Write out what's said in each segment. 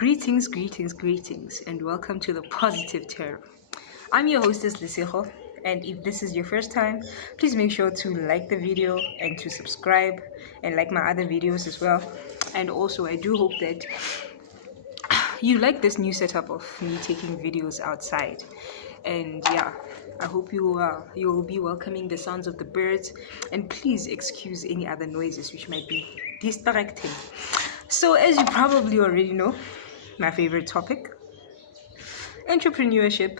Greetings, and welcome to the Positive Tarot. I'm your hostess, Lesego, and if this is your first time, please make sure to like the video and to subscribe and like my other videos as well. And also, I do hope that you like this new setup of me taking videos outside. And yeah, I hope you will be welcoming the sounds of the birds, and please excuse any other noises which might be distracting. So, as you probably already know, my favorite topic, entrepreneurship.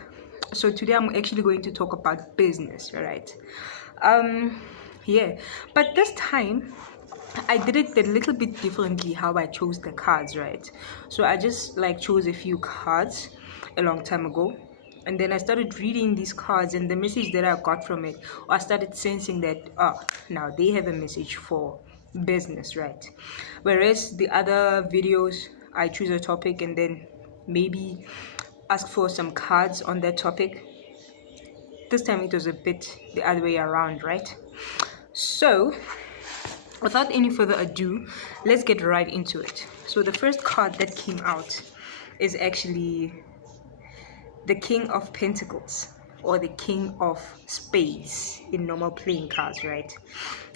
So today I'm actually going to talk about business, right? Yeah, but this time I did it a little bit differently how I chose the cards, right? So I just chose a few cards a long time ago, and then I started reading these cards, and the message that I got from it, I started sensing that now they have a message for business, right? Whereas the other videos, I choose a topic and then maybe ask for some cards on that topic. This time it was a bit the other way around, right? So without any further ado, let's get right into it. So the first card that came out is actually the King of Pentacles, or the King of Spades in normal playing cards, right?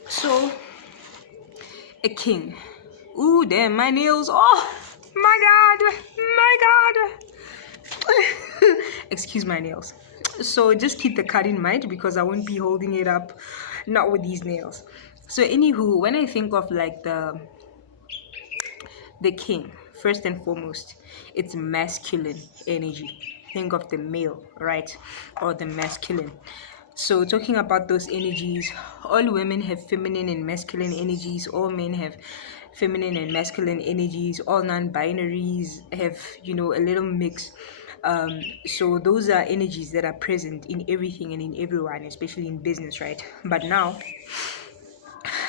So a king. Ooh, damn, my nails. Oh my god. Excuse my nails. So just keep the card in mind because I won't be holding it up, not with these nails. So anywho, when I think of the king, first and foremost, it's masculine energy. Think of the male, right? Or the masculine. So talking about those energies, all women have feminine and masculine energies, all men have feminine and masculine energies, all non-binaries have, a little mix. So those are energies that are present in everything and in everyone, especially in business, right? But now,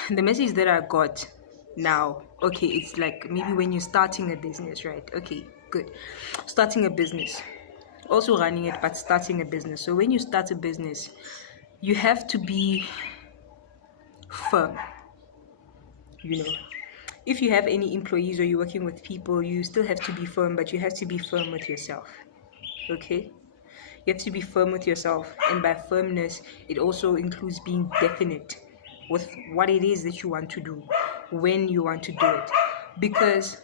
the message that I got now, okay, it's like maybe when you're starting a business, right? Okay, good. Starting a business, also running it, but starting a business. So when you start a business, you have to be firm. If you have any employees or you're working with people, you still have to be firm, but you have to be firm with yourself. Okay, you have to be firm with yourself, and by firmness it also includes being definite with what it is that you want to do, when you want to do it. Because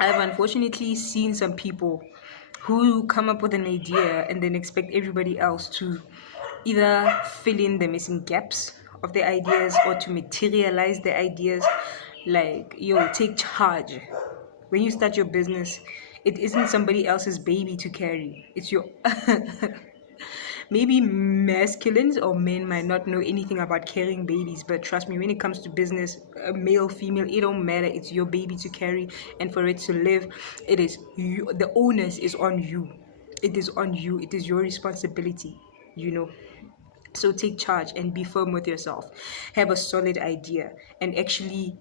I've unfortunately seen some people who come up with an idea and then expect everybody else to either fill in the missing gaps of the ideas or to materialize the ideas. Like, take charge. When you start your business, it isn't somebody else's baby to carry. It's your maybe masculines or men might not know anything about carrying babies, but trust me, when it comes to business, male, female, it don't matter. It's your baby to carry, and for it to live, it is you. The onus is on you. It is on you. It is your responsibility. So take charge and be firm with yourself. Have a solid idea and actually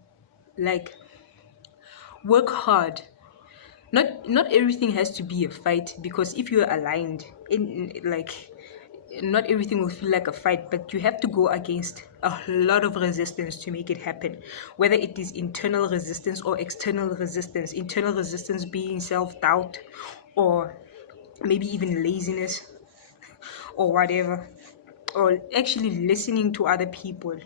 work hard. Not everything has to be a fight, because if you're aligned in not everything will feel like a fight, but you have to go against a lot of resistance to make it happen, whether it is internal resistance or external resistance. Internal resistance being self-doubt, or maybe even laziness, or whatever, or actually listening to other people,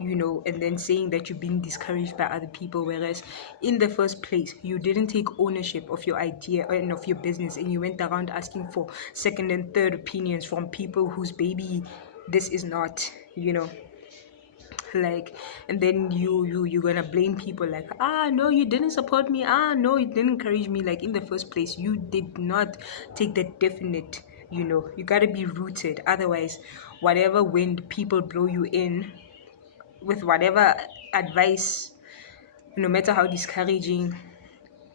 and then saying that you've been discouraged by other people, whereas in the first place you didn't take ownership of your idea and of your business, and you went around asking for second and third opinions from people whose baby this is not, and then you're gonna blame people like, no, you didn't support me, no, you didn't encourage me. Like, in the first place, you did not take that definite, you gotta be rooted. Otherwise, whatever wind people blow you in with, whatever advice, no matter how discouraging,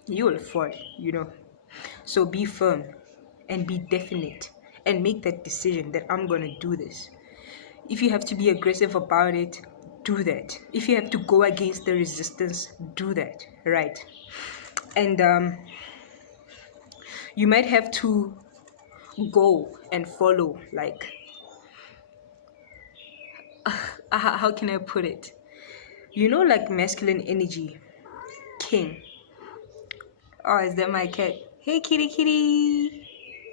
you will fall. So be firm and be definite and make that decision that I'm gonna do this. If you have to be aggressive about it, do that. If you have to go against the resistance, do that, right? And you might have to go and follow, how can I put it? Like masculine energy, king. Oh, is that my cat? Hey, kitty, kitty.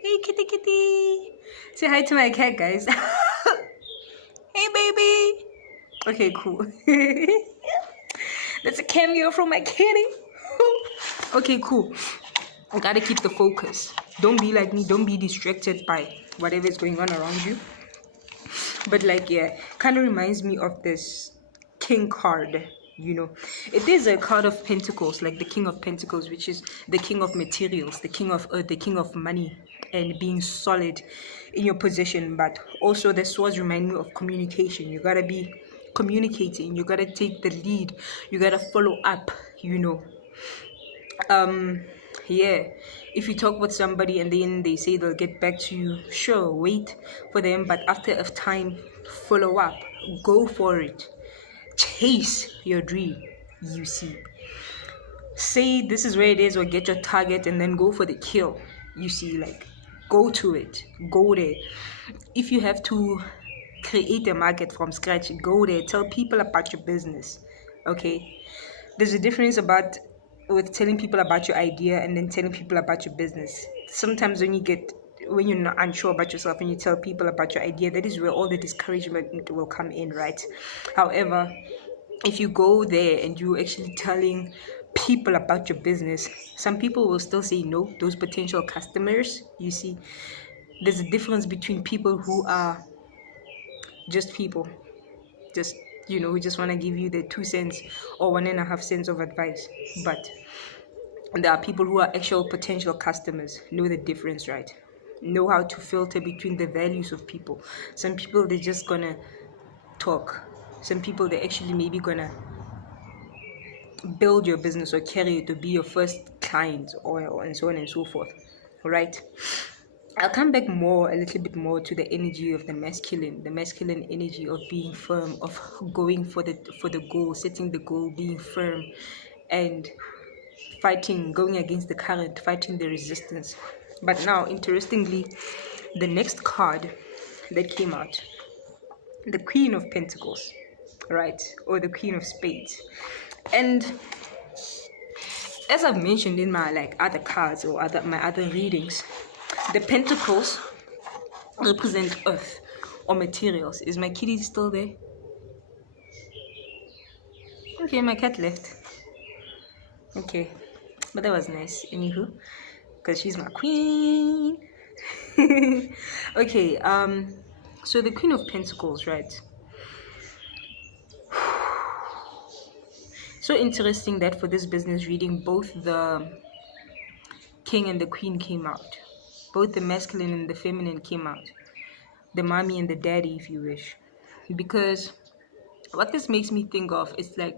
Hey, kitty, kitty. Say hi to my cat, guys. Hey, baby. Okay, cool. That's a cameo from my kitty. Okay, cool. I gotta keep the focus. Don't be like me. Don't be distracted by whatever is going on around you. But like, yeah, kind of reminds me of this king card. It is a card of pentacles, like the king of pentacles, which is the king of materials, the king of earth, the king of money, and being solid in your position. But also the swords remind me of communication. You gotta be communicating, you gotta take the lead, you gotta follow up. Yeah, if you talk with somebody and then they say they'll get back to you, sure, wait for them, but after a time, follow up, go for it, chase your dream. You see, say this is where it is, or get your target and then go for the kill. You see, like, go to it, go there. If you have to create a market from scratch, go there, tell people about your business. Okay, there's a difference with telling people about your idea and then telling people about your business. Sometimes when you're not unsure about yourself and you tell people about your idea, that is where all the discouragement will come in, right? However, if you go there and you're actually telling people about your business, some people will still say no, those potential customers. You see, there's a difference between people who are just people, who just want to give you the 2 cents or 1.5 cents of advice. But there are people who are actual potential customers. Know the difference, right? Know how to filter between the values of people. Some people, they're just gonna talk. Some people, they're actually maybe gonna build your business or carry it to be your first client, or and so on and so forth, right? I'll come back a little bit more to the energy of the masculine energy of being firm, of going for the goal, setting the goal, being firm, and fighting, going against the current, fighting the resistance. But now, interestingly, the next card that came out, the Queen of Pentacles, right, or the Queen of Spades. And as I've mentioned in my other cards or my other readings, the pentacles represent earth or materials. Is my kitty still there? Okay, my cat left. Okay, but that was nice. Anywho, because she's my queen. Okay, so the Queen of Pentacles, right? So interesting that for this business reading, both the King and the Queen came out. Both the masculine and the feminine came out. The mommy and the daddy, if you wish. Because what this makes me think of is like,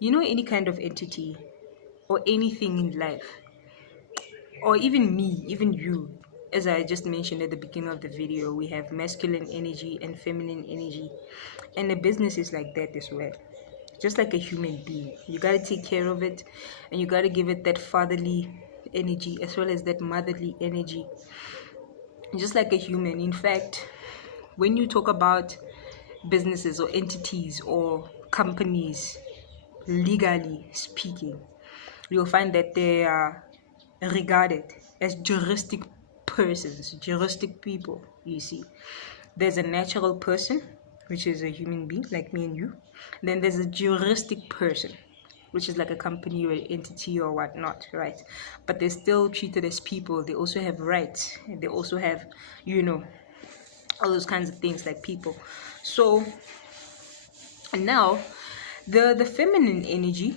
any kind of entity or anything in life, or even me, even you, as I just mentioned at the beginning of the video, we have masculine energy and feminine energy. And the business is like that as well. Just like a human being, you got to take care of it, and you got to give it that fatherly energy as well as that motherly energy, just like a human. In fact, when you talk about businesses or entities or companies, legally speaking, you'll find that they are regarded as juristic persons, juristic people. You see, there's a natural person, which is a human being like me and you. Then there's a juristic person, which is like a company or an entity or whatnot, right? But they're still treated as people. They also have rights, and they also have, all those kinds of things like people. So now the feminine energy,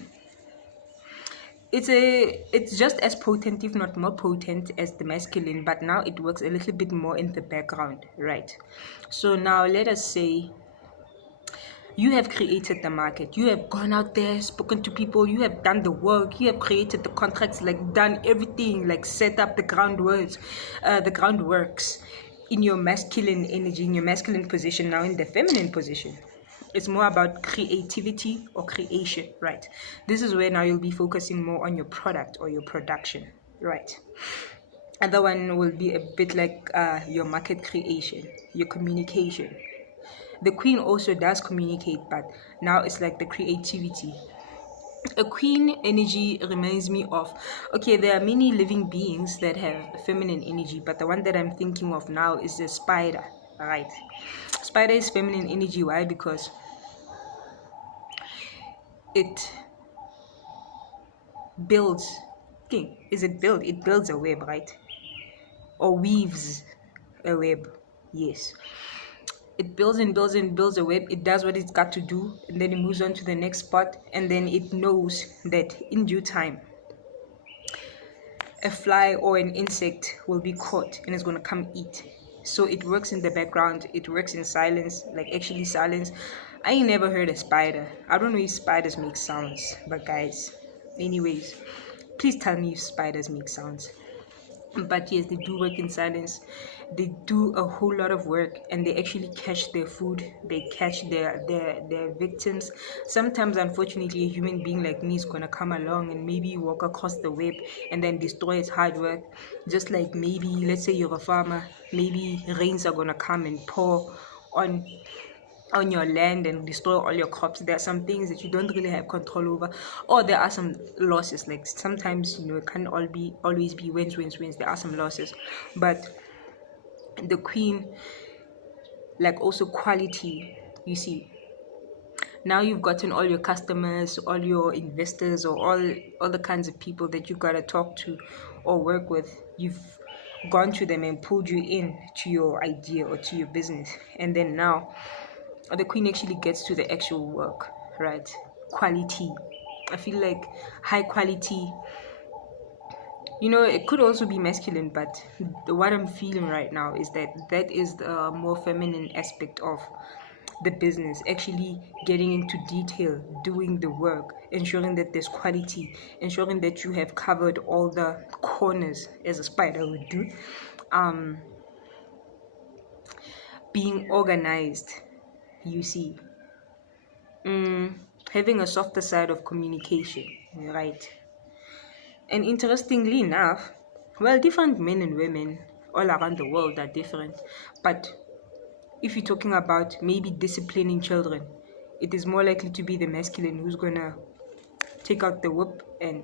it's just as potent, if not more potent, as the masculine, but now it works a little bit more in the background, right? So now let us say you have created the market, you have gone out there, spoken to people, you have done the work, you have created the contracts, like done everything, like set up the groundworks in your masculine energy, in your masculine position. Now in the feminine position, it's more about creativity or creation, right? This is where now you'll be focusing more on your product or your production, right? Other one will be a bit like your market creation, your communication. The Queen also does communicate, but now it's like the creativity. A queen energy reminds me of, okay, there are many living beings that have feminine energy, but the one that I'm thinking of now is the spider, right? Spider is feminine energy. Why? Because it builds, okay, is it build? It builds a web, right? Or weaves a web. Yes, it builds and builds and builds a web. It does what it's got to do, and then it moves on to the next spot, and then it knows that in due time a fly or an insect will be caught and it's going to come eat. So it works in the background, it works in silence, like actually silence. I ain't never heard a spider. I don't know if spiders make sounds, but guys, anyways, please tell me if spiders make sounds. But yes, they do work in silence. They do a whole lot of work, and they actually catch their food. They catch their victims. Sometimes, unfortunately, a human being like me is gonna come along and maybe walk across the web and then destroy its hard work. Just like maybe, let's say you're a farmer, maybe rains are gonna come and pour on your land and destroy all your crops. There are some things that you don't really have control over, or there are some losses. Like sometimes, it can't always be wins. There are some losses, but the queen, like also quality, you see. Now you've gotten all your customers, all your investors, or all the kinds of people that you gotta talk to or work with. You've gone to them and pulled you in to your idea or to your business, and then now the queen actually gets to the actual work, right? Quality. I feel like high quality, it could also be masculine, but what I'm feeling right now is that is the more feminine aspect of the business, actually getting into detail, doing the work, ensuring that there's quality, ensuring that you have covered all the corners as a spider would do, being organized, you see, having a softer side of communication, right? And interestingly enough, well, different men and women all around the world are different, but if you're talking about maybe disciplining children, it is more likely to be the masculine who's gonna take out the whip and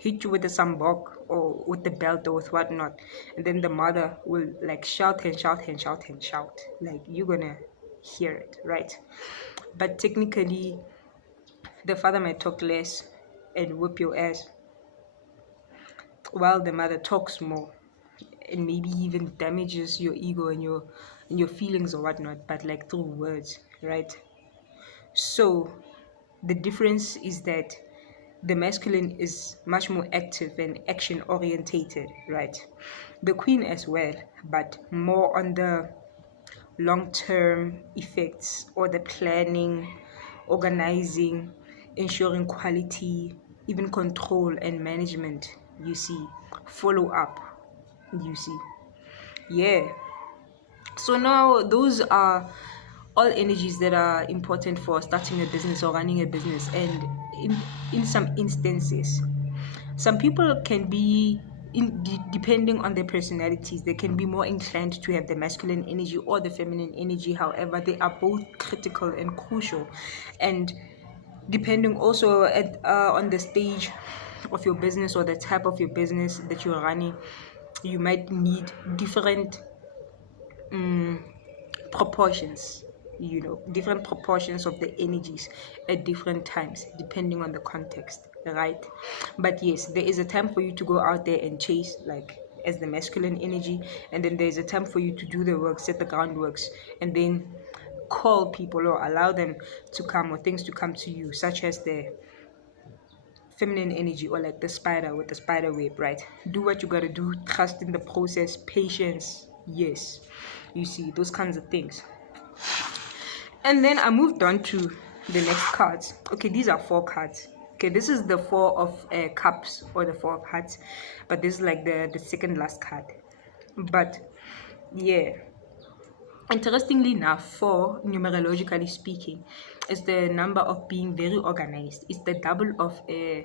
hit you with the sambok or with the belt or with whatnot, and then the mother will like shout and shout and shout and shout, like you're gonna hear it, right? But technically the father might talk less and whip your ass, while the mother talks more and maybe even damages your ego and your feelings or whatnot, but like through words, right? So the difference is that the masculine is much more active and action orientated, right? The queen as well, but more on the long-term effects or the planning, organizing, ensuring quality, even control and management, you see, follow up, you see. Yeah, so now those are all energies that are important for starting a business or running a business. And in some instances, some people can be depending on their personalities, they can be more inclined to have the masculine energy or the feminine energy. However, they are both critical and crucial, and depending also on the stage of your business or the type of your business that you're running, you might need different proportions, different proportions of the energies at different times depending on the context, right? But yes, there is a time for you to go out there and chase, like as the masculine energy, and then there's a time for you to do the work, set the groundworks, and then call people or allow them to come, or things to come to you, such as the feminine energy, or like the spider with the spider web, right? Do what you gotta do, trust in the process, patience, yes, you see, those kinds of things. And then I moved on to the next cards. Okay, these are 4 cards. Okay, this is the 4 of cups or the 4 of hearts, but this is like the second last card. But yeah, interestingly enough, 4, numerologically speaking, is the number of being very organized. It's the double of the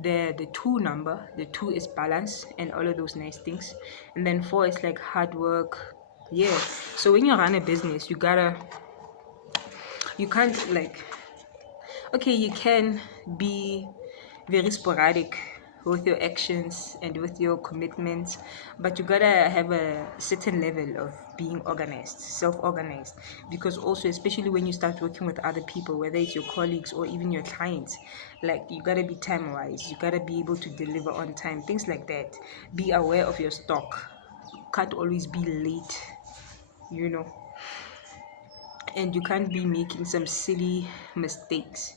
2 number. The 2 is balance and all of those nice things, and then 4 is like hard work. Yeah, so when you run a business, you can't, like, Okay, you can be very sporadic with your actions and with your commitments, but you gotta have a certain level of being organized, self-organized, because also, especially when you start working with other people, whether it's your colleagues or even your clients, like you gotta be time wise, you gotta be able to deliver on time, things like that. Be aware of your stock. Can't always be late, you know, and you can't be making some silly mistakes.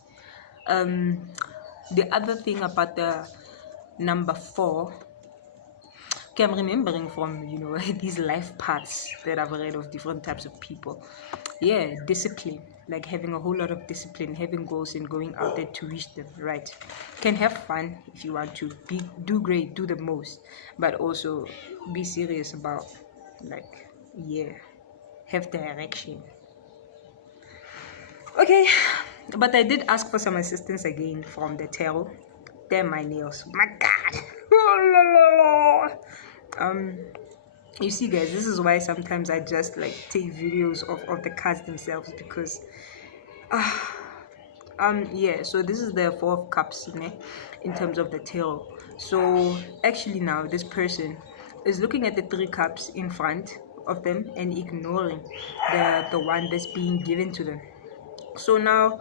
um the other thing about the number 4, okay, I'm remembering from these life paths that I've read of different types of people. Yeah, discipline, like having a whole lot of discipline, having goals and going out there to reach them, right? Can have fun if you want to do great, do the most, but also be serious about, like, yeah, have direction. Okay, but I did ask for some assistance again from the tarot. Damn, my nails, my god. um you see, guys, this is why sometimes I just like take videos of the cards themselves, because yeah, so this is the 4 of Cups, in terms of the tarot. So actually now this person is looking at the 3 cups in front of them and ignoring the one that's being given to them. So now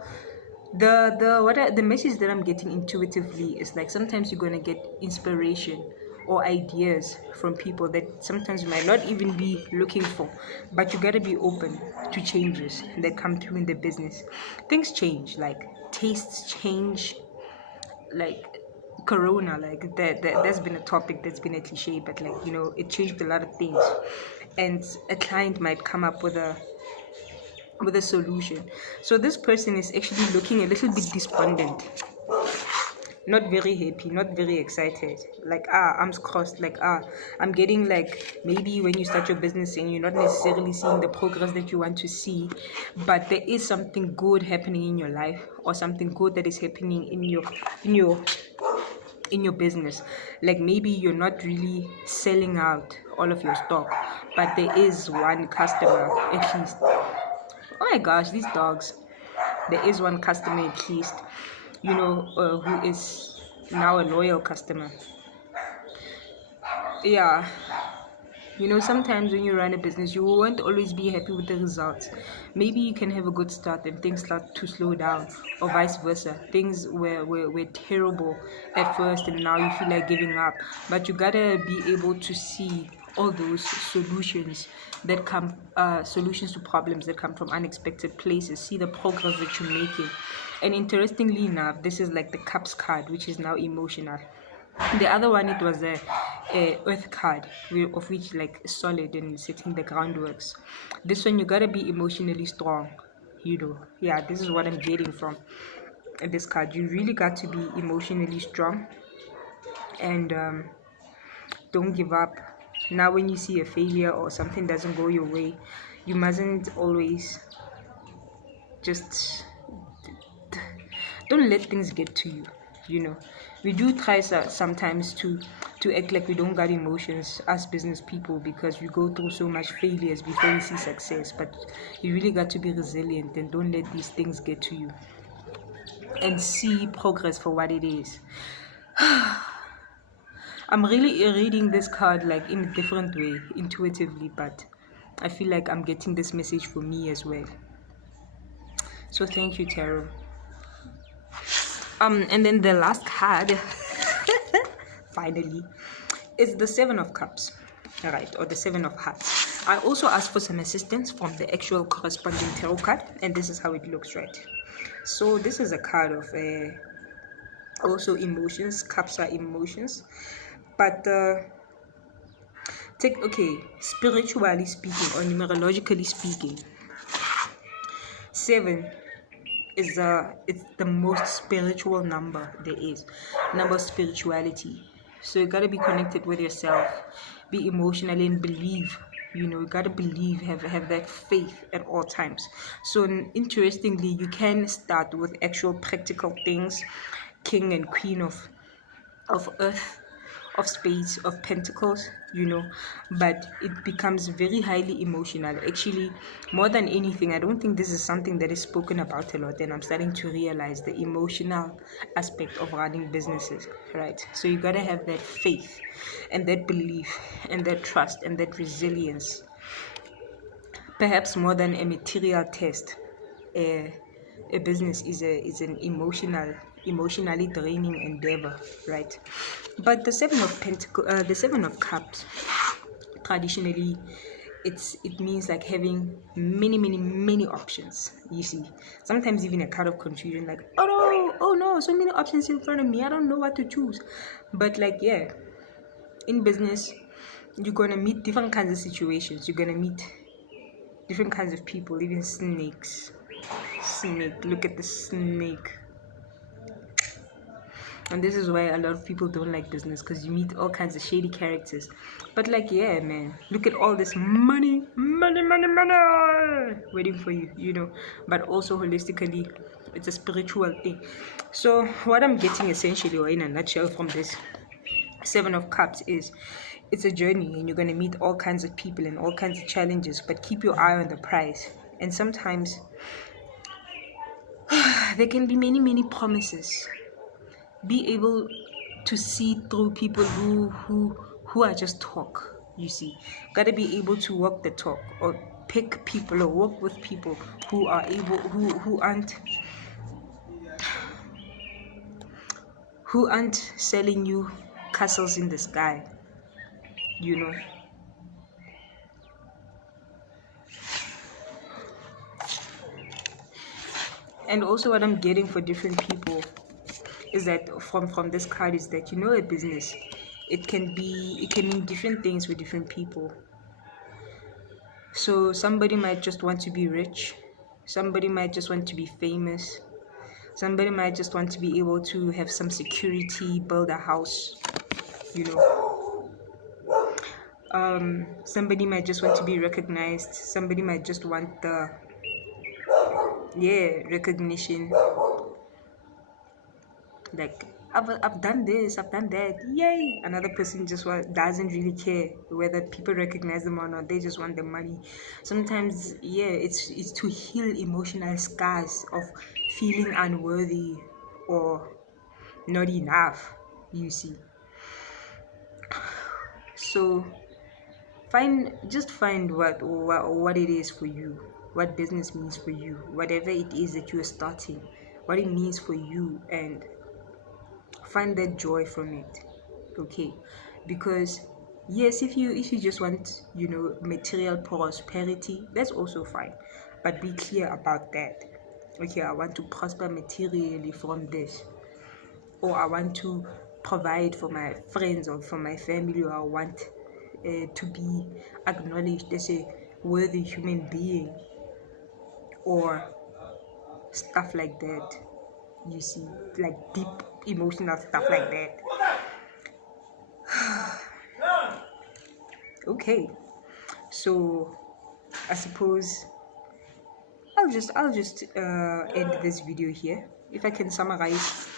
the message that I'm getting intuitively is like, sometimes you're gonna get inspiration or ideas from people that sometimes you might not even be looking for, but you gotta be open to changes that come through in the business. Things change, like tastes change, like corona, like that's been a topic that's been a cliche, but like, it changed a lot of things, and a client might come up with a solution. So this person is actually looking a little bit despondent, not very happy, not very excited. Like, arms crossed, like, I'm getting like, maybe when you start your business and you're not necessarily seeing the progress that you want to see, but there is something good happening in your life, or something good that is happening in your business. Like, maybe you're not really selling out all of your stock, but there is one customer at least. Oh my gosh, these dogs. There is one customer at least, who is now a loyal customer. Yeah, sometimes when you run a business, you won't always be happy with the results. Maybe you can have a good start and things start to slow down, or vice versa. Things were terrible at first and now you feel like giving up. But you gotta be able to see all those solutions that come, solutions to problems that come from unexpected places. See the progress that you're making. And interestingly enough, this is like the Cups card, which is now emotional. The other one, it was a earth card, of which like solid and setting the groundworks. This one, you gotta be emotionally strong. Yeah, this is what I'm getting from this card. You really got to be emotionally strong, and don't give up. Now when you see a failure or something doesn't go your way, you mustn't always just, don't let things get to you. We do try sometimes to act like we don't got emotions as business people, because we go through so much failures before we see success. But you really got to be resilient and don't let these things get to you, and see progress for what it is. I'm really reading this card like in a different way, intuitively, but I feel like I'm getting this message for me as well. So thank you, tarot. And then the last card finally is the 7 of Cups, all right, or the 7 of Hearts. I also asked for some assistance from the actual corresponding tarot card, and this is how it looks, right? So this is a card of also emotions. Cups are emotions, but spiritually speaking, or numerologically speaking, 7 is it's the most spiritual number there is, number of spirituality. So you gotta be connected with yourself, be emotional, and believe. You gotta believe, have that faith at all times. So interestingly, you can start with actual practical things, king and queen of earth, of spades, of pentacles, but it becomes very highly emotional. Actually, more than anything, I don't think this is something that is spoken about a lot, and I'm starting to realize the emotional aspect of running businesses, right? So you gotta have that faith and that belief and that trust and that resilience. Perhaps more than a material test, a business is an emotionally draining endeavor, right? But the Seven of Cups, traditionally, it means like having many options. You see, sometimes even a kind of confusion, like, oh no, so many options in front of me, I don't know what to choose. But like, yeah, in business, you're gonna meet different kinds of situations. You're gonna meet different kinds of people, even snakes. Snake, look at the snake. And this is why a lot of people don't like business, because you meet all kinds of shady characters. But like, yeah, man, look at all this money waiting for you, but also holistically, it's a spiritual thing. So what I'm getting essentially, or in a nutshell, from this Seven of Cups is, it's a journey, and you're going to meet all kinds of people and all kinds of challenges, but keep your eye on the prize. And sometimes there can be many promises. Be able to see through people who are just talk. You see, gotta be able to walk the talk, or pick people, or work with people who are able, who aren't selling you castles in the sky, And also what I'm getting for different people is that from this card is that, a business, it can mean different things with different people. So somebody might just want to be rich, somebody might just want to be famous, somebody might just want to be able to have some security, build a house, somebody might just want to be recognized, somebody might just want the recognition, like, I've done this, I've done that, yay. Another person just doesn't really care whether people recognize them or not. They just want the money. Sometimes, it's to heal emotional scars of feeling unworthy or not enough, you see. So find what it is for you, what business means for you, whatever it is that you're starting, what it means for you, and find that joy from it. Okay, because yes, if you just want material prosperity, that's also fine, but be clear about that. Okay, I want to prosper materially from this, or I want to provide for my friends or for my family, or I want to be acknowledged as a worthy human being, or stuff like that. You see, like deep emotional stuff like that. Okay, so I suppose I'll just end this video here. If I can summarize,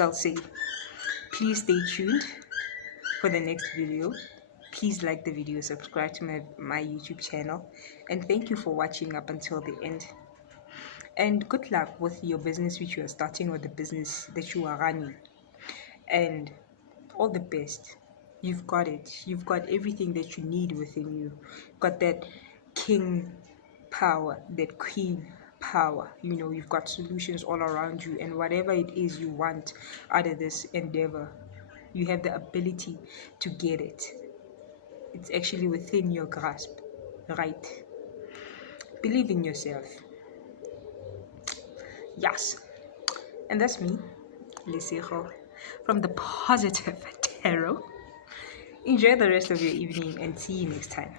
I'll say, please stay tuned for the next video. Please like the video, subscribe to my YouTube channel, and thank you for watching up until the end. And good luck with your business which you are starting, or the business that you are running, and all the best. You've got it. You've got everything that you need within you. You've got that king power, that queen power. You've got solutions all around you, and whatever it is you want out of this endeavor, you have the ability to get it. It's actually within your grasp, right? Believe in yourself. Yes. And that's me, Lesego, from the Positive Tarot. Enjoy the rest of your evening, and see you next time.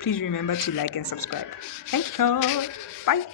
Please remember to like and subscribe. Thank you. Bye.